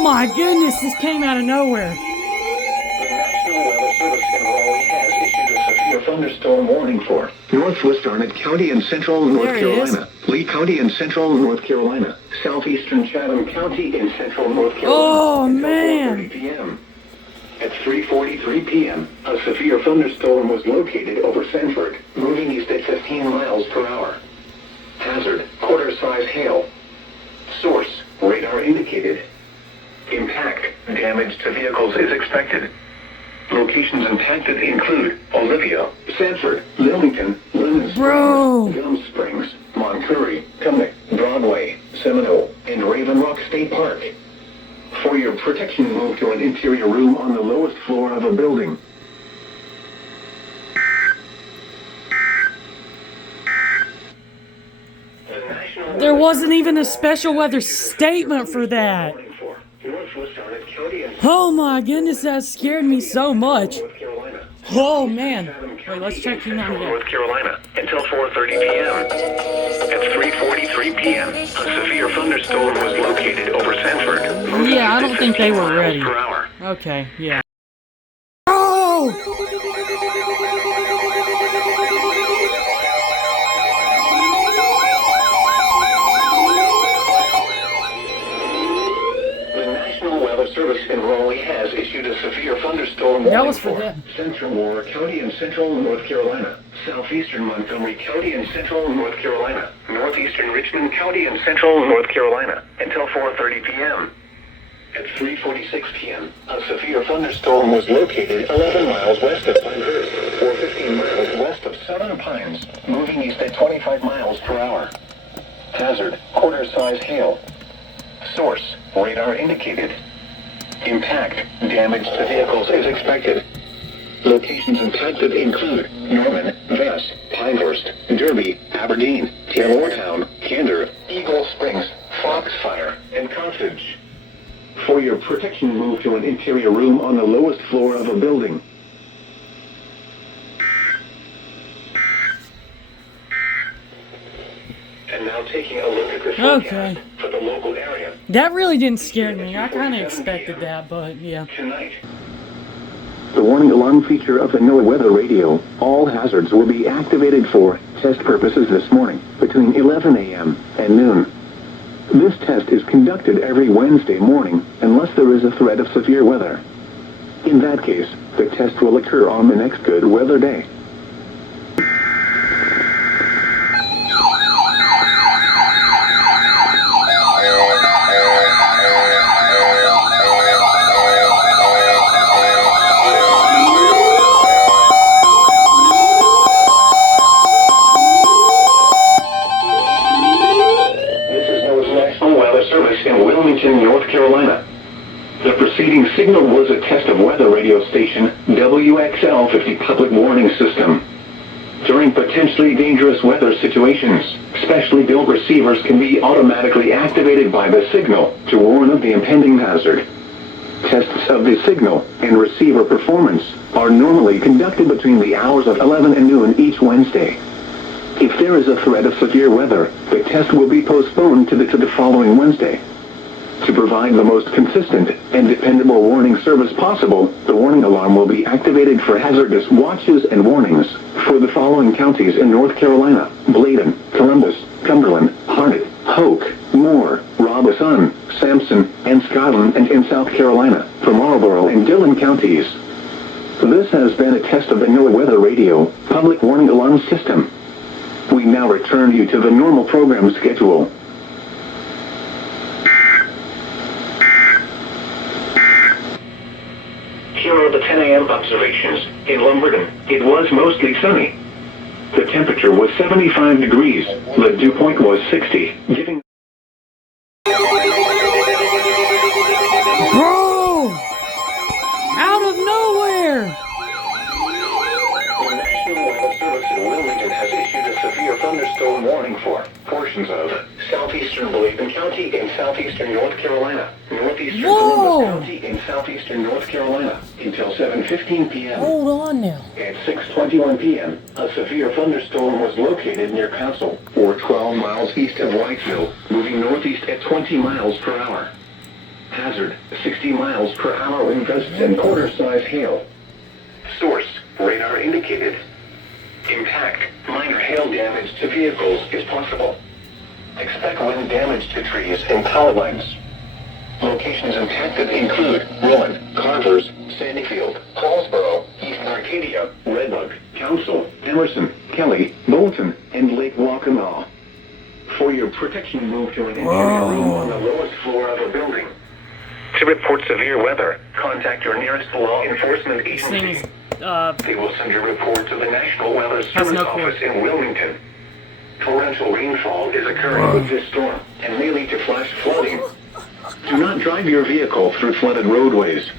Oh my goodness, this came out of nowhere. The National Weather Service in Raleigh has issued a severe thunderstorm warning for Northwest Arnett County and Central North Carolina, Lee County and Central North Carolina, Southeastern Chatham County in Central North Carolina. Oh, until man. 4:30 p.m. At 3:43 p.m., a severe thunderstorm was located over Sanford, moving east at 15 miles per hour. Hazard, quarter-size hail. Source, radar indicated. Impact, damage to vehicles is expected. Locations impacted include Olivia, Sanford, Lillington, Lemon Springs, Gum Springs, Montcurry, Cumnock, Broadway, Seminole, and Raven Rock State Park. For your protection, move to an interior room on the lowest floor of a building. There wasn't even a special weather statement for that. Oh my goodness, that scared me so much. Oh man. Wait, let's check you now. North Carolina until 4:30 p.m. At 3:43 p.m., a severe thunderstorm was located over Sanford. Yeah, I don't think they were ready. Okay, yeah. Oh! Service in Raleigh has issued a severe thunderstorm warning for Central Moore County and Central North Carolina, Southeastern Montgomery County and Central North Carolina, Northeastern Richmond County and Central North Carolina until 4:30 p.m. At 3:46 p.m., a severe thunderstorm was located 11 miles west of Pinehurst, or 15 miles west of Southern Pines, moving east at 25 miles per hour. Hazard, quarter-size hail. Source, radar indicated. Impact, damage to vehicles is expected. Locations impacted include Norman, Vess, Pinehurst, Derby, Aberdeen, Taylortown, Kinder, Eagle Springs, Foxfire, and Carthage. For your protection, move to an interior room on the lowest floor of a building. And now taking a look at the forecast for the local area. That really didn't scare me. I kind of expected that, but yeah. Tonight. The warning alarm feature of the NOAA weather radio, all hazards will be activated for test purposes this morning between 11 a.m. and noon. This test is conducted every Wednesday morning unless there is a threat of severe weather. In that case, the test will occur on the next good weather day. North Carolina. The preceding signal was a test of weather radio station WXL-50 public warning system. During potentially dangerous weather situations, specially built receivers can be automatically activated by the signal to warn of the impending hazard. Tests of the signal and receiver performance are normally conducted between the hours of 11 and noon each Wednesday. If there is a threat of severe weather, the test will be postponed to the following Wednesday. To provide the most consistent and dependable warning service possible, the warning alarm will be activated for hazardous watches and warnings for the following counties in North Carolina: Bladen, Columbus, Cumberland, Harnett, Hoke, Moore, Robeson, Sampson, and Scotland, and in South Carolina, for Marlborough and Dillon counties. This has been a test of the NOAA Weather Radio public warning alarm system. We now return you to the normal program schedule. Here are the 10 a.m. observations. In Lumberton, it was mostly sunny. The temperature was 75 degrees. The dew point was 60, giving... Bro! Out of nowhere! The National Weather Service in Wilmington has issued a severe thunderstorm warning for portions of southeastern Bladen County in southeastern North Carolina, northeastern Columbus County in southeastern North Carolina, until 7:15 p.m. Hold on now. At 6:21 p.m., a severe thunderstorm was located near Castle, or 12 miles east of Whiteville, moving northeast at 20 miles per hour. Hazard, 60 miles per hour wind gusts and quarter-size hail. Source, radar indicated. Impact, minor hail damage to vehicles is possible. Expect wind damage to trees and power lines. Locations impacted include Rowan, Carvers, Sandyfield, Hallsborough, East Arcadia, Redbug, Council, Emerson, Kelly, Bolton, and Lake Waccamaw. For your protection, move to an interior room on the lowest floor of a building. To report severe weather, contact your nearest law enforcement agency. They will send your report to the National Weather Service office in Wilmington. Torrential rainfall is occurring with this storm and may lead to flash flooding. Do not drive your vehicle through flooded roadways.